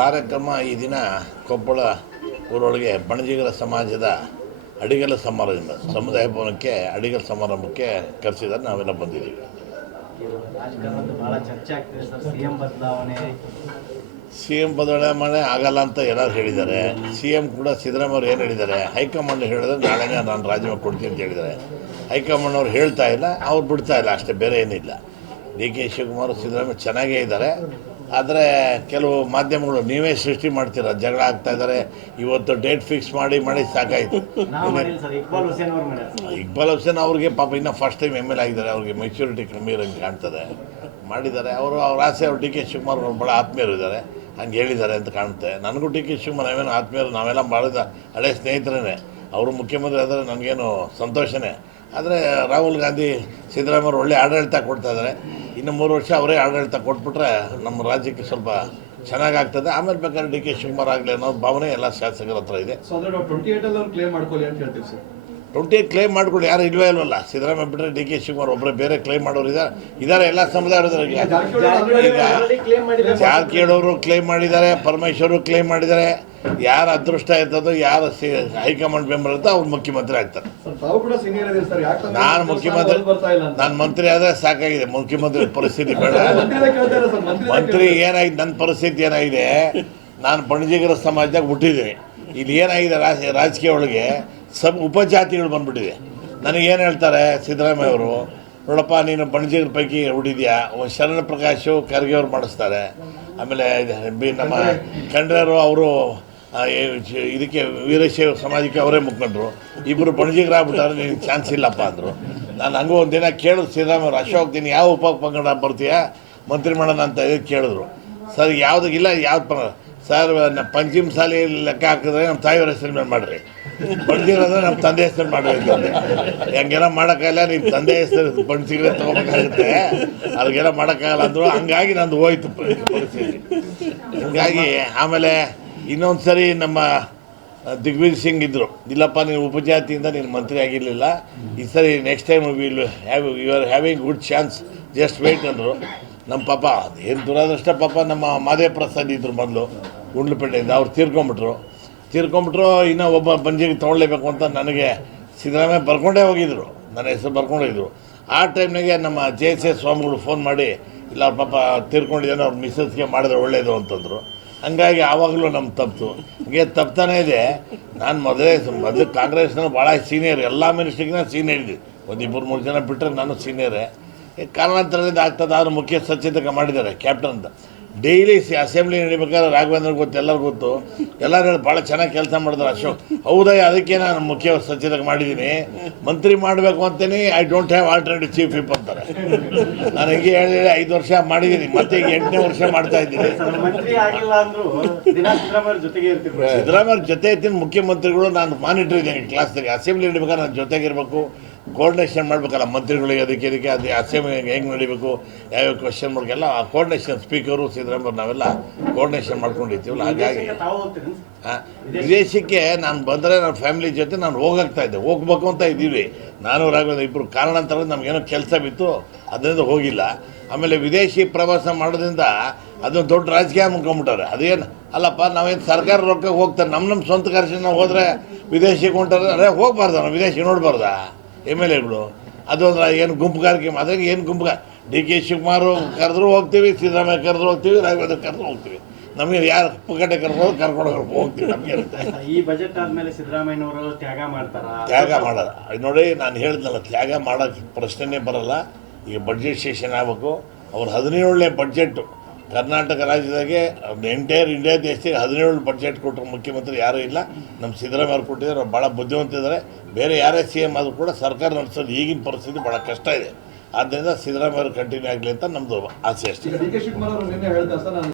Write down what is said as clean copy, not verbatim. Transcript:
ಕಾರ್ಯಕ್ರಮ ಈ ದಿನ ಕೊಪ್ಪಳ ಊರೊಳಗೆ ಬಣಜಿಗರ ಸಮಾಜದ ಅಡಿಗಲ ಸಮಾರಂಭದಿಂದ ಸಮುದಾಯ ಭವನಕ್ಕೆ ಅಡಿಗಲ ಸಮಾರಂಭಕ್ಕೆ ಕರೆಸಿದ್ದಾರೆ. ನಾವೆಲ್ಲ ಬಂದಿದ್ದೀವಿ. ಸಿ ಎಂ ಬದಲಾವಣೆ ಆಗಲ್ಲ ಅಂತ ಎಲ್ಲರೂ ಹೇಳಿದ್ದಾರೆ. ಸಿ ಎಂ ಕೂಡ ಸಿದ್ದರಾಮಯ್ಯ ಅವರು ಏನು ಹೇಳಿದ್ದಾರೆ, ಹೈಕಮಾಂಡ್ ಹೇಳಿದ್ರೆ ನಾಳೆನೇ ನಾನು ರಾಜೀನಾಮೆ ಕೊಡ್ತೀನಿ ಅಂತ ಹೇಳಿದ್ದಾರೆ. ಹೈಕಮಾಂಡ್ ಅವ್ರು ಹೇಳ್ತಾ ಇಲ್ಲ, ಅವ್ರು ಬಿಡ್ತಾ ಇಲ್ಲ, ಅಷ್ಟೇ, ಬೇರೆ ಏನಿಲ್ಲ. ಡಿ ಕೆ ಶಿವಕುಮಾರ್ ಸಿದ್ದರಾಮಯ್ಯ ಚೆನ್ನಾಗೇ ಇದ್ದಾರೆ. ಆದರೆ ಕೆಲವು ಮಾಧ್ಯಮಗಳು ನೀವೇ ಸೃಷ್ಟಿ ಮಾಡ್ತೀರ, ಜಗಳ ಆಗ್ತಾ ಇದ್ದಾರೆ, ಇವತ್ತು ಡೇಟ್ ಫಿಕ್ಸ್ ಮಾಡಿ ಸಾಕಾಯಿತು. ಇಕ್ಬಾಲ್ ಹುಸೇನ್ ಅವ್ರಿಗೆ ಪಾಪ ಇನ್ನೂ ಫಸ್ಟ್ ಟೈಮ್ ಎಮ್ ಎಲ್ ಆಗಿದ್ದಾರೆ, ಅವ್ರಿಗೆ ಮೆಚ್ಯೂರಿಟಿ ಕಮ್ಮಿ ಇರೋಂಗೆ ಕಾಣ್ತದೆ, ಮಾಡಿದ್ದಾರೆ. ಅವರು ಅವ್ರ ಆಸೆ, ಅವರು ಡಿ ಕೆ ಶಿವಕುಮಾರ್ ಅವರು ಭಾಳ ಆತ್ಮೀಯರು ಇದ್ದಾರೆ, ಹಂಗೆ ಹೇಳಿದ್ದಾರೆ ಅಂತ ಕಾಣುತ್ತೆ. ನನಗೂ ಡಿ ಕೆ ಶಿವಕುಮಾರ್ ನಾವೇನು ಆತ್ಮೀಯರು, ನಾವೆಲ್ಲ ಮಾಡಿದ ಹಳೆ ಸ್ನೇಹಿತರೇ. ಅವರು ಮುಖ್ಯಮಂತ್ರಿ ಆದರೆ ನನಗೇನು ಸಂತೋಷನೇ. ಆದರೆ ರಾಹುಲ್ ಗಾಂಧಿ ಸಿದ್ದರಾಮಯ್ಯ ಒಳ್ಳೆ ಆಡಳಿತ ಕೊಡ್ತಾ ಇದ್ದಾರೆ. ಇನ್ನು 3 ವರ್ಷ ಅವರೇ ಆಡಳಿತ ಕೊಟ್ಬಿಟ್ರೆ ನಮ್ಮ ರಾಜ್ಯಕ್ಕೆ ಸ್ವಲ್ಪ ಚೆನ್ನಾಗಾಗ್ತದೆ. ಆಮೇಲೆ ಬೇಕಾದ್ರೆ ಡಿ ಕೆ ಶಿವಕುಮಾರ್ ಆಗಲಿ ಅನ್ನೋ ಭಾವನೆ ಎಲ್ಲ ಶಾಸಕರ ಹತ್ರ ಇದೆ. 28 ಕ್ಲೇಮ್ ಮಾಡ್ಕೊಂಡು ಯಾರು ಇಲ್ವೇ ಇಲ್ವಲ್ಲ. ಸಿದ್ದರಾಮಯ್ಯ ಬಿಟ್ಟರೆ ಡಿ ಕೆ ಶಿವಕುಮಾರ್ ಒಬ್ಬರೇ, ಬೇರೆ ಕ್ಲೇಮ್ ಮಾಡೋರು ಇದ್ದಾರೆ ಎಲ್ಲ ಸಮುದಾಯದವರಿಗೆ. ಈಗ ಜಾರಕಿಹೊಳಿ ಕ್ಲೇಮ್ ಮಾಡಿದ್ದಾರೆ, ಪರಮೇಶ್ವರು ಕ್ಲೇಮ್ ಮಾಡಿದ್ದಾರೆ. ಯಾರು ಅದೃಷ್ಟ ಇರ್ತದೋ, ಯಾರು ಹೈಕಮಾಂಡ್ ಬೆಂಬಲ ಇರ್ತೋ ಅವ್ರು ಮುಖ್ಯಮಂತ್ರಿ ಆಗ್ತಾರೆ. ನಾನು ಮಂತ್ರಿ ಆದರೆ ಸಾಕಾಗಿದೆ, ಮುಖ್ಯಮಂತ್ರಿ ಪರಿಸ್ಥಿತಿ ಬೇಡ. ಮಂತ್ರಿ ಏನಾಗಿದೆ, ನನ್ನ ಪರಿಸ್ಥಿತಿ ಏನಾಗಿದೆ, ನಾನು ಬಣಜಿಗರ ಸಮಾಜದಾಗ ಹುಟ್ಟಿದ್ದೀನಿ. ಇಲ್ಲಿ ಏನಾಗಿದೆ, ರಾಜಕೀಯ ಒಳಗೆ ಉಪಜಾತಿಗಳು ಬಂದ್ಬಿಟ್ಟಿದೆ. ನನಗೇನು ಹೇಳ್ತಾರೆ ಸಿದ್ದರಾಮಯ್ಯ ಅವರು, ನೋಡಪ್ಪ ನೀನು ಬಣಜಿಗರ ಪೈಕಿ ಹುಟ್ಟಿದ್ಯಾ, ಶರಣ ಪ್ರಕಾಶು ಖರ್ಗೆ ಅವ್ರು ಮಾಡಿಸ್ತಾರೆ, ಆಮೇಲೆ ನಮ್ಮ ಖಂಡ್ರೆಯವರು ಅವರು ಇದಕ್ಕೆ ವೀರಶೈವ ಸಮಾಜಕ್ಕೆ ಅವರೇ ಮುಖಂಡರು, ಇಬ್ಬರು ಬಣಜಿಗರಾಗ್ಬಿಟ್ಟಾರೆ, ನಿನಗೆ ಚಾನ್ಸ್ ಇಲ್ಲಪ್ಪ ಅಂದರು. ನಾನು ಹಂಗೂ ಒಂದಿನ ಕೇಳಿದ್ರು ಸಿದ್ದರಾಮಯ್ಯ, ಅಶೋಕ್ ನೀನು ಯಾವ ಉಪಪಂಗಡ ಬರ್ತೀಯಾ ಮಂತ್ರಿ ಮಾಡೋಣ ಅಂತ ಕೇಳಿದ್ರು. ಸರ್ ಯಾವುದಕ್ಕಿಲ್ಲ, ಯಾವ್ದು ಸರ್ ಪಂಚಮ ಸಾಲಿ ಲೆಕ್ಕ ಹಾಕಿದ್ರೆ ನಮ್ಮ ತಾಯಿಯವ್ರ ಹೆಸರು ಮೇಲೆ ಮಾಡಿರಿ, ಬಣಜಿಗರಾದ್ರೆ ನಮ್ಮ ತಂದೆ ಹೆಸರು ಮಾಡಿರಿ ಅಂತಂದೆ. ಹಂಗೆಲ್ಲ ಮಾಡೋಕ್ಕಾಗಲ್ಲ, ನಿಮ್ಮ ತಂದೆ ಹೆಸರು ಬಣಜಿಗರ ತೊಗೋಬೇಕಾಗುತ್ತೆ, ಅವ್ರಿಗೆಲ್ಲ ಮಾಡೋಕ್ಕಾಗಲ್ಲ ಅಂದರು. ಹಂಗಾಗಿ ನಂದು ಹೋಯ್ತು ಪರಿಸ್ಥಿತಿ. ಹಂಗಾಗಿ ಆಮೇಲೆ ಇನ್ನೊಂದು ಸರಿ ನಮ್ಮ ದಿಗ್ವಿಜಯ್ ಸಿಂಗ್ ಇದ್ದರು, ಇಲ್ಲಪ್ಪ ನೀನು ಉಪಜಾತಿಯಿಂದ ನೀನು ಮಂತ್ರಿ ಆಗಿರಲಿಲ್ಲ, ಈ ಸರಿ next time you are having good chance, just wait ಅಂದರು. ನಮ್ಮ ಪಾಪ ಏನು ದುರಾದೃಷ್ಟ, ಪಾಪ ನಮ್ಮ ಮಾದೇವ ಪ್ರಸಾದ್ ಇದ್ದರು ಮೊದಲು ಗುಂಡ್ಲುಪೇಟೆಯಿಂದ, ಅವ್ರು ತೀರ್ಕೊಂಬಿಟ್ರು. ಇನ್ನೂ ಒಬ್ಬ ಬಂಜಿಗೆ ತೊಗೊಳ್ಲೇಬೇಕು ಅಂತ ನನಗೆ ಸಿದ್ದರಾಮಯ್ಯ ಬರ್ಕೊಂಡೇ ಹೋಗಿದ್ರು, ನನ್ನ ಹೆಸರು ಬರ್ಕೊಂಡೋಗಿದ್ರು. ಆ ಟೈಮ್ನಾಗೆ ನಮ್ಮ JSS ಸ್ವಾಮಿಗಳು ಫೋನ್ ಮಾಡಿ, ಇಲ್ಲ ಅವ್ರ ಪಾಪ ತೀರ್ಕೊಂಡಿದ್ದಾನೆ, ಅವ್ರ ಮಿಸ್ಸಸ್ಗೆ ಮಾಡಿದ್ರೆ ಒಳ್ಳೆಯದು ಅಂತಂದರು. ಹಂಗಾಗಿ ಆವಾಗಲೂ ನಮ್ಮ ತಪ್ಪು ಹೀಗೆ ತಪ್ತಾನೇ ಇದೆ. ನಾನು ಮೊದಲು ಕಾಂಗ್ರೆಸ್ನಲ್ಲಿ ಭಾಳ ಸೀನಿಯರ್, ಎಲ್ಲ ಮಿನಿಸ್ಟ್ರಿಗಿನ ಸೀನಿಯರ್ ಇದ್ದೆ, ಒಂದು 2-3 ಜನ ಬಿಟ್ಟರೆ ನಾನು ಸೀನಿಯರೇ. ಕಾರಣಾಂತರದಿಂದ ಆಗ್ತದೆ. ಆದರೂ ಮುಖ್ಯ ಸಚೇತಕ ಮಾಡಿದ್ದಾರೆ ಕ್ಯಾಪ್ಟನ್ ಅಂತ. ಡೈಲಿ ಅಸೆಂಬ್ಲಿ ನಡಿಬೇಕಾದ್ರೆ ರಾಘವೇಂದ್ರ ಗೊತ್ತು, ಎಲ್ಲರಿಗೂ ಗೊತ್ತು, ಎಲ್ಲರೂ ಹೇಳಿ ಭಾಳ ಚೆನ್ನಾಗಿ ಕೆಲಸ ಮಾಡಿದ್ರು ಅಶೋಕ್. ಹೌದಾ, ಅದಕ್ಕೆ ನಾನು ಮುಖ್ಯ ಸಚೇತಕ ಮಾಡಿದ್ದೀನಿ, ಮಂತ್ರಿ ಮಾಡಬೇಕು ಅಂತೇನೆ. I don't have alternative chief whip ಅಂತಾರೆ. ನಾನು ಹಿಂಗೆ ಹೇಳಿ 5 ವರ್ಷ ಮಾಡಿದ್ದೀನಿ, ಮತ್ತೆ ಈಗ 8ನೇ ವರ್ಷ ಮಾಡ್ತಾ ಇದ್ದೀನಿ. ಸಿದ್ದರಾಮಯ್ಯ ಜೊತೆ ಇರ್ತೀನಿ, ಮುಖ್ಯಮಂತ್ರಿಗಳು ನಾನು ಮಾನಿಟರ್ ಇದ್ದೀನಿ ಕ್ಲಾಸ್ದಾಗ. ಅಸೆಂಬ್ಲಿ ನಡಿಬೇಕಾದ್ರೆ ನಾನು ಜೊತೆಗಿರಬೇಕು, ಕೋರ್ಡಿನೇಷನ್ ಮಾಡಬೇಕಲ್ಲ ಮಂತ್ರಿಗಳಿಗೆ, ಅದಕ್ಕೆ ಅದು ಅಸೆಂಬ್ಲಿ ಹೆಂಗೆ ನಡಿಬೇಕು, ಯಾವ್ಯಾವ ಕ್ವಶನ್ ಮಾಡೋಕ್ಕೆಲ್ಲ ಕೋರ್ಡಿನೇಷನ್, ಸ್ಪೀಕರು ಸಿದ್ದರಾಮಯ್ಯ ನಾವೆಲ್ಲ ಕೋರ್ಡಿನೇಷನ್ ಮಾಡ್ಕೊಂಡಿರ್ತೀವಲ್ಲ. ಹಾಗಾಗಿ ವಿದೇಶಕ್ಕೆ ನಾನು ಬಂದರೆ ನನ್ನ ಫ್ಯಾಮಿಲಿ ಜೊತೆ ನಾನು ಹೋಗ್ಬೇಕು ಅಂತ ಇದ್ದೀವಿ. ನಾನು ರಾಘವೇಂದ್ರ ಇಬ್ಬರು ಕಾರಣಾಂತರ ನಮಗೇನೋ ಕೆಲಸ ಬಿತ್ತು, ಅದರಿಂದ ಹೋಗಿಲ್ಲ. ಆಮೇಲೆ ವಿದೇಶಿ ಪ್ರವಾಸ ಮಾಡೋದ್ರಿಂದ ಅದೊಂದು ದೊಡ್ಡ ರಾಜಕೀಯ ಅನ್ಕೊಂಬಿಟ್ಟಾರೆ. ಅದೇನು ಅಲ್ಲಪ್ಪ, ನಾವೇನು ಸರ್ಕಾರ ರೊಕ್ಕ ಹೋಗ್ತಾರೆ, ನಮ್ಮ ಸ್ವಂತ ಖರ್ಚಿನ ಹೋದರೆ ವಿದೇಶಿಗೆ ಹೊಂಟಾರೆ, ಹೋಗ್ಬಾರ್ದು, ನಾವು ವಿದೇಶಿ ನೋಡಬಾರ್ದ MLAಗಳು. ಅದೊಂದು ಏನು ಗುಂಪುಗಾರಿಕೆ, ಅದ್ರಾಗ ಏನು ಡಿ ಕೆ ಶಿವಕುಮಾರ್ ಕರೆದ್ರು ಹೋಗ್ತೀವಿ, ಸಿದ್ದರಾಮಯ್ಯ ಕರೆದ್ರು ಹೋಗ್ತೀವಿ, ರಾಘವೇಂದ್ರ ಕರೆದ್ರು ಹೋಗ್ತೀವಿ. ನಮಗೆ ಯಾರು ಪುಕ್ಕಟೆ ಕರ್ಕೊಂಡು ಹೋಗ್ತೀವಿ. ನಮಗೆ ಈ ಬಜೆಟ್ ಆದಮೇಲೆ ಸಿದ್ದರಾಮಯ್ಯನವರು ತ್ಯಾಗ ಮಾಡಲ್ಲ ನೋಡಿ. ನಾನು ಹೇಳಿದ್ನಲ್ಲ, ತ್ಯಾಗ ಮಾಡೋಕ್ಕೆ ಪ್ರಶ್ನೆನೇ ಬರಲ್ಲ. ಈಗ ಬಡ್ಜೆಟ್ ಸೆಷನ್ ಆಗಬೇಕು. ಅವ್ರು 17ನೇ ಬಡ್ಜೆಟ್ಟು ಕರ್ನಾಟಕ ರಾಜ್ಯದಾಗೆ ಎಂಟೈರ್ ಇಂಡಿಯಾ ದೇಶಕ್ಕೆ 17 ಬಡ್ಜೆಟ್ ಕೊಟ್ಟರು ಮುಖ್ಯಮಂತ್ರಿ ಯಾರೂ ಇಲ್ಲ. ನಮ್ಮ ಸಿದ್ದರಾಮಯ್ಯ ಅವ್ರು ಕೊಟ್ಟಿದ್ದಾರೆ, ಅವ್ರು ಭಾಳ ಬುದ್ಧಿವಂತ ಇದ್ದಾರೆ. ಬೇರೆ ಯಾರೇ CM ಆದರೂ ಕೂಡ ಸರ್ಕಾರ ನಡೆಸೋದು ಈಗಿನ ಪರಿಸ್ಥಿತಿ ಭಾಳ ಕಷ್ಟ ಇದೆ. ಆದ್ದರಿಂದ ಸಿದ್ದರಾಮಯ್ಯ ಅವರು ಕಂಟಿನ್ಯೂ ಆಗಲಿ ಅಂತ ನಮ್ಮದು ಆಸೆ ಅಷ್ಟೇ.